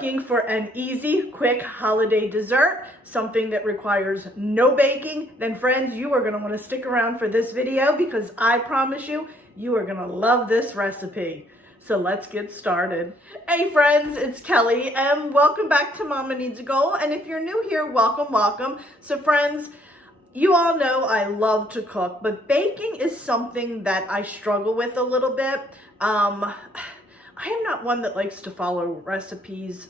looking for an easy, quick holiday dessert, something that requires no baking, then friends, you are going to want to stick around for this video because I promise you, you are going to love this recipe. So let's get started. Hey friends, it's Kelly and welcome back to Mama Needs a Goal. And if you're new here, welcome, welcome. So friends, you all know I love to cook, but baking is something that I struggle with a little bit. I am not one that likes to follow recipes,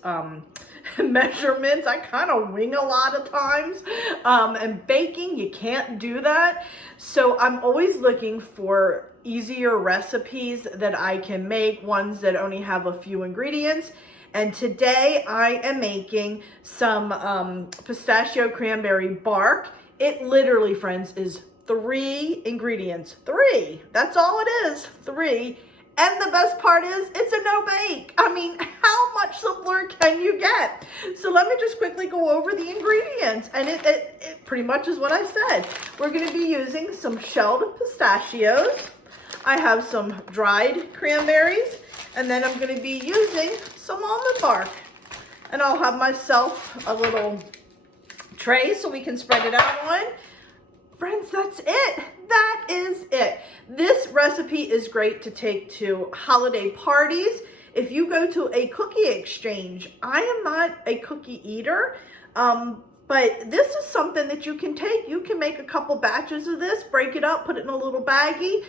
measurements. I kind of wing a lot of times. And baking, you can't do that. So I'm always looking for easier recipes that I can make, ones that only have a few ingredients. And today I am making some pistachio cranberry bark. It literally, friends, is 3 ingredients. 3. That's all it is. 3. And the best part is, it's a no bake. I mean, how much simpler can you get? So let me just quickly go over the ingredients. And it pretty much is what I said. We're gonna be using some shelled pistachios. I have some dried cranberries. And then I'm gonna be using some almond bark. And I'll have myself a little tray so we can spread it out on. Friends, that's it. That is it. This recipe is great to take to holiday parties. If you go to a cookie exchange, I am not a cookie eater, but this is something that you can take. You can make a couple batches of this, break it up, put it in a little baggie,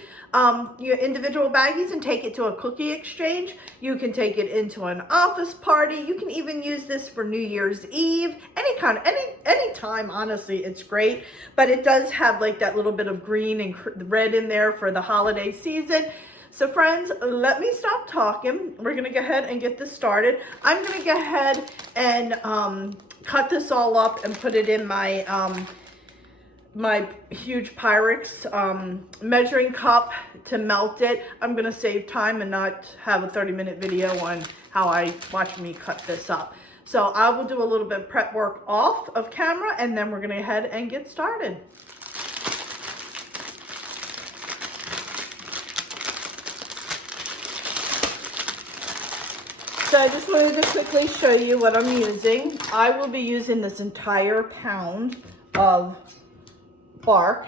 your individual baggies, and take it to a cookie exchange. You can take it into an office party. You can even use this for New Year's Eve, any time, honestly, it's great. But it does have like that little bit of green and red in there for the holiday season. So friends, let me stop talking. We're gonna go ahead and get this started. I'm gonna go ahead and cut this all up and put it in my my huge Pyrex measuring cup to melt it. I'm gonna save time and not have a 30-minute video on how I watch me cut this up. So I will do a little bit of prep work off of camera and then we're gonna go ahead and get started. So I just wanted to quickly show you what I'm using. I will be using this entire pound of bark.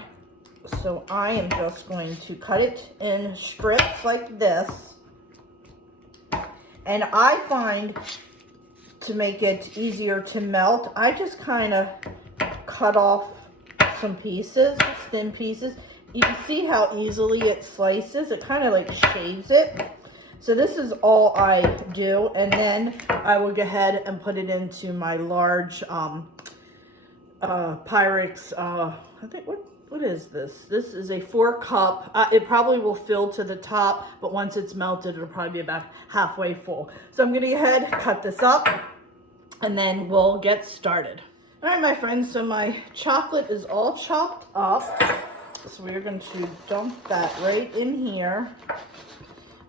So I am just going to cut it in strips like this. And I find to make it easier to melt, I just kind of cut off some pieces, thin pieces. You can see how easily it slices. It kind of like shaves it. So this is all I do, and then I will go ahead and put it into my large Pyrex, I think, what is this? This is a 4-cup. It probably will fill to the top, but once it's melted, it'll probably be about halfway full. So I'm gonna go ahead, cut this up, and then we'll get started. All right, my friends, so my chocolate is all chopped up. So we're going to dump that right in here.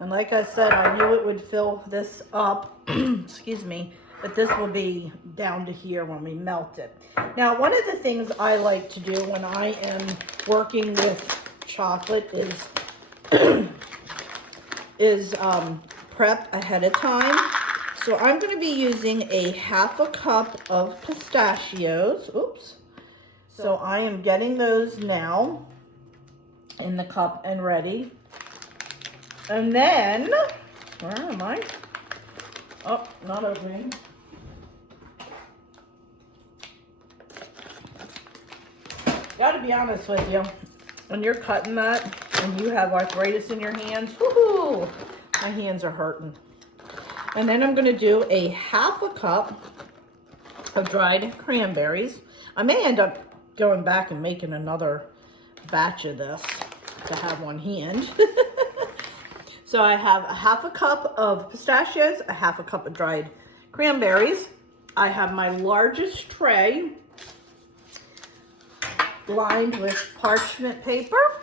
And like I said, I knew it would fill this up, excuse me, but this will be down to here when we melt it. Now, one of the things I like to do when I am working with chocolate is prep ahead of time. So I'm going to be using a 1/2 cup of pistachios. Oops. So I am getting those now in the cup and ready. And then, where am I? Oh, not opening. Gotta be honest with you, when you're cutting that and you have arthritis in your hands, woohoo, my hands are hurting. And then I'm gonna do a 1/2 cup of dried cranberries. I may end up going back and making another batch of this to have one hand. So I have a 1/2 cup of pistachios, a 1/2 cup of dried cranberries. I have my largest tray lined with parchment paper.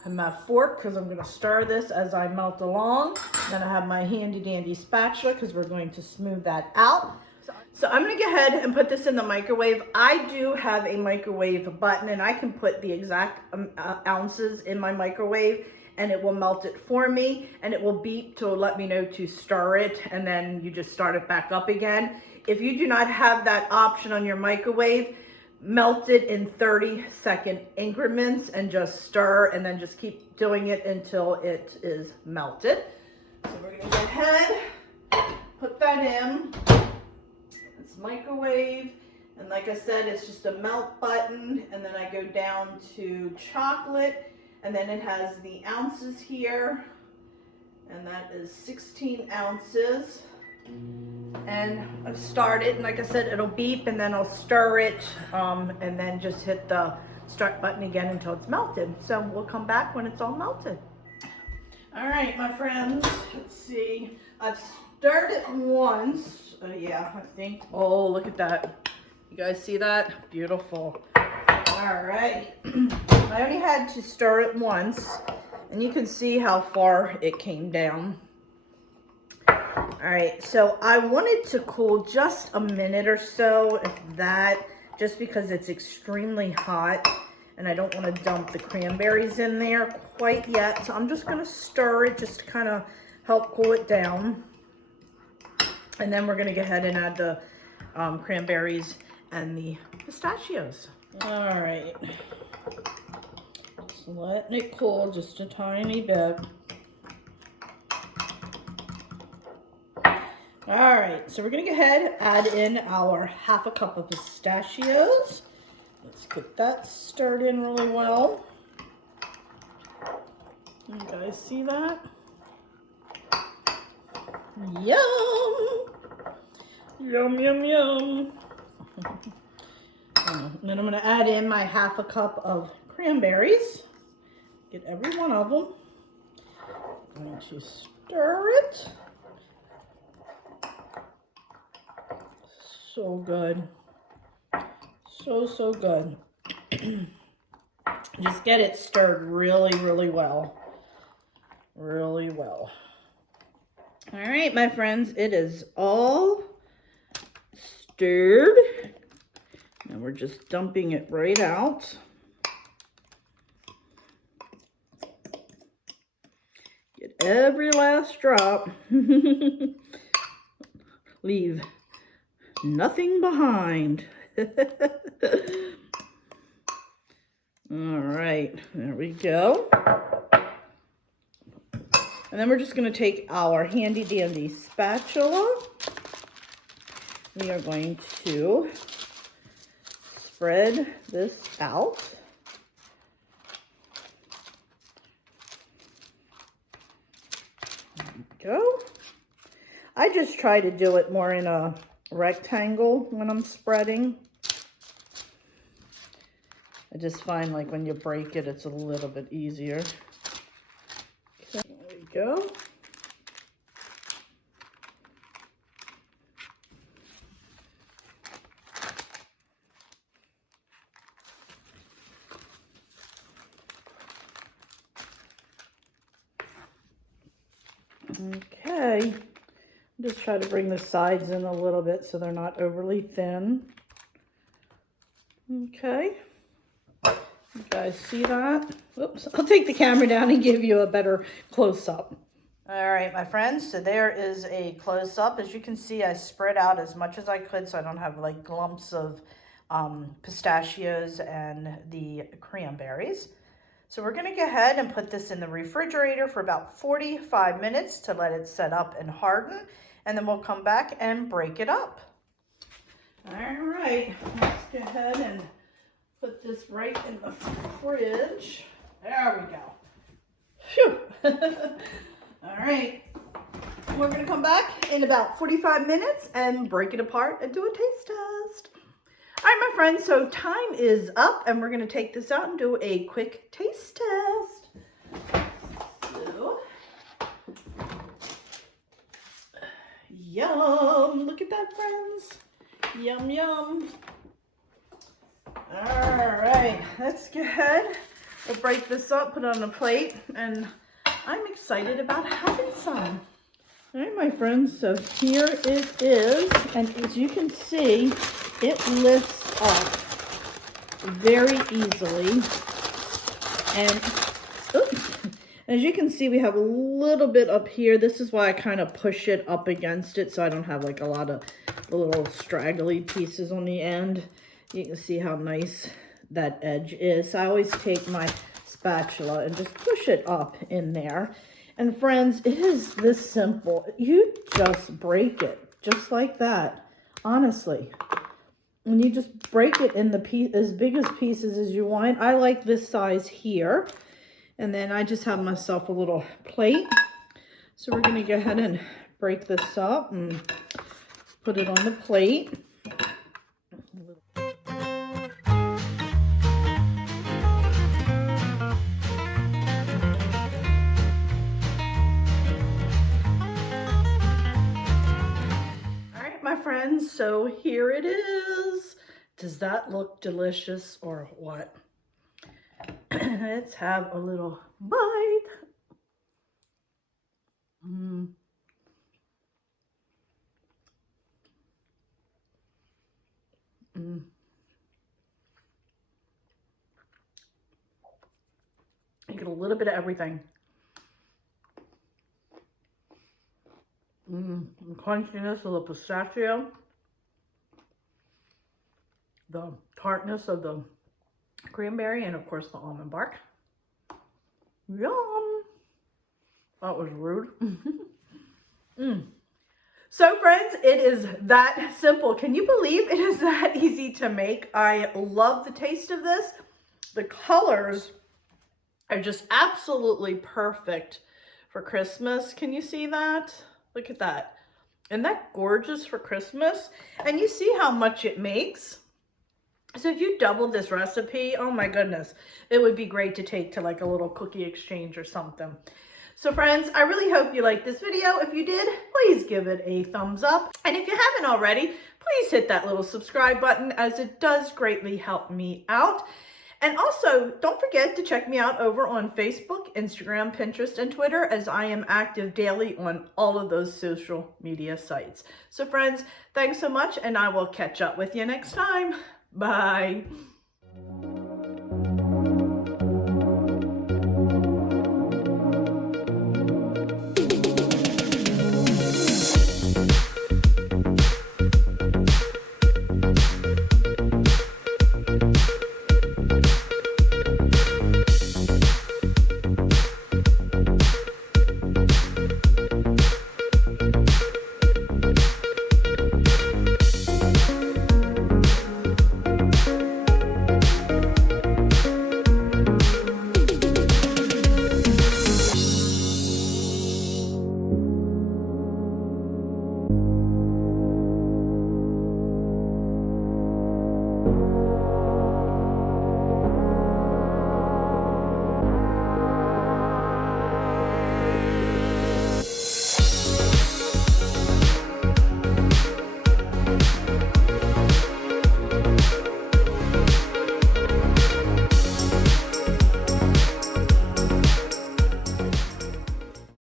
I have my fork because I'm going to stir this as I melt along. Then I have my handy dandy spatula because we're going to smooth that out. So I'm going to go ahead and put this in the microwave. I do have a microwave button and I can put the exact ounces in my microwave and it will melt it for me, and it will beep to let me know to stir it, and then you just start it back up again. If you do not have that option on your microwave, melt it in 30-second increments and just stir, and then just keep doing it until it is melted. So we're gonna go ahead, put that in. It's microwave, and like I said, it's just a melt button, and then I go down to chocolate, and then it has the ounces here, and that is 16 ounces. And I start it, and like I said, it'll beep, and then I'll stir it, and then just hit the start button again until it's melted. So we'll come back when it's all melted. All right, my friends, let's see. I've stirred it once. Oh yeah, I think. Oh, look at that. You guys see that? Beautiful. All right. I only had to stir it once, and you can see how far it came down. All right, so I want it to cool just a minute or so, if that, just because it's extremely hot, and I don't want to dump the cranberries in there quite yet. So I'm just going to stir it just to kind of help cool it down. And then we're going to go ahead and add the cranberries and the pistachios. All right, just letting it cool just a tiny bit. All right, so we're gonna go ahead, add in our ½ cup of pistachios. Let's get that stirred in really well. You guys see that? Yum! Yum, yum, yum. And then I'm gonna add in my ½ cup of cranberries. Get every one of them. I'm going to stir it. So good. So good. Just get it stirred really, really well. Really well. All right, my friends, it is all stirred. And we're just dumping it right out. Get every last drop. Leave nothing behind. All right, there we go. And then we're just going to take our handy dandy spatula. We are going to spread this out. There we go. I just try to do it more in a rectangle when I'm spreading. I just find like when you break it, it's a little bit easier. Okay, there we go. Okay. Just try to bring the sides in a little bit so they're not overly thin. Okay. You guys see that? Oops, I'll take the camera down and give you a better close-up. All right, my friends, so there is a close-up. As you can see, I spread out as much as I could so I don't have like lumps of pistachios and the cranberries. So we're gonna go ahead and put this in the refrigerator for about 45 minutes to let it set up and harden, and then we'll come back and break it up. All right, let's go ahead and put this right in the fridge. There we go. Phew. All right, we're gonna come back in about 45 minutes and break it apart and do a taste test. All right, my friends, so time is up, and we're gonna take this out and do a quick taste test. So, yum, look at that, friends. Yum, yum. All right, let's go ahead. We'll break this up, put it on a plate, and I'm excited about having some. All right, my friends, so here it is, and as you can see, it lifts up very easily, and oops, As you can see, we have a little bit up here. This is why I kind of push it up against it so I don't have like a lot of little straggly pieces on the end. You can see how nice that edge is. So I always take my spatula and just push it up in there. And friends, it is this simple. You just break it just like that, honestly. And you just break it in the piece, as big as pieces as you want. I like this size here. And then I just have myself a little plate. So we're going to go ahead and break this up and put it on the plate. My friends, so here it is. Does that look delicious or what? Let's have a little bite. You get a little bit of everything. The crunchiness of the pistachio, the tartness of the cranberry, and of course the almond bark. Yum! That was rude. So friends, it is that simple. Can you believe it is that easy to make? I love the taste of this. The colors are just absolutely perfect for Christmas. Can you see that? Look at that. Isn't that gorgeous for Christmas? And you see how much it makes. So if you doubled this recipe, oh my goodness, it would be great to take to like a little cookie exchange or something. So friends, I really hope you liked this video. If you did, please give it a thumbs up. And if you haven't already, please hit that little subscribe button, as it does greatly help me out. And also, don't forget to check me out over on Facebook, Instagram, Pinterest, and Twitter, as I am active daily on all of those social media sites. So friends, thanks so much, and I will catch up with you next time. Bye.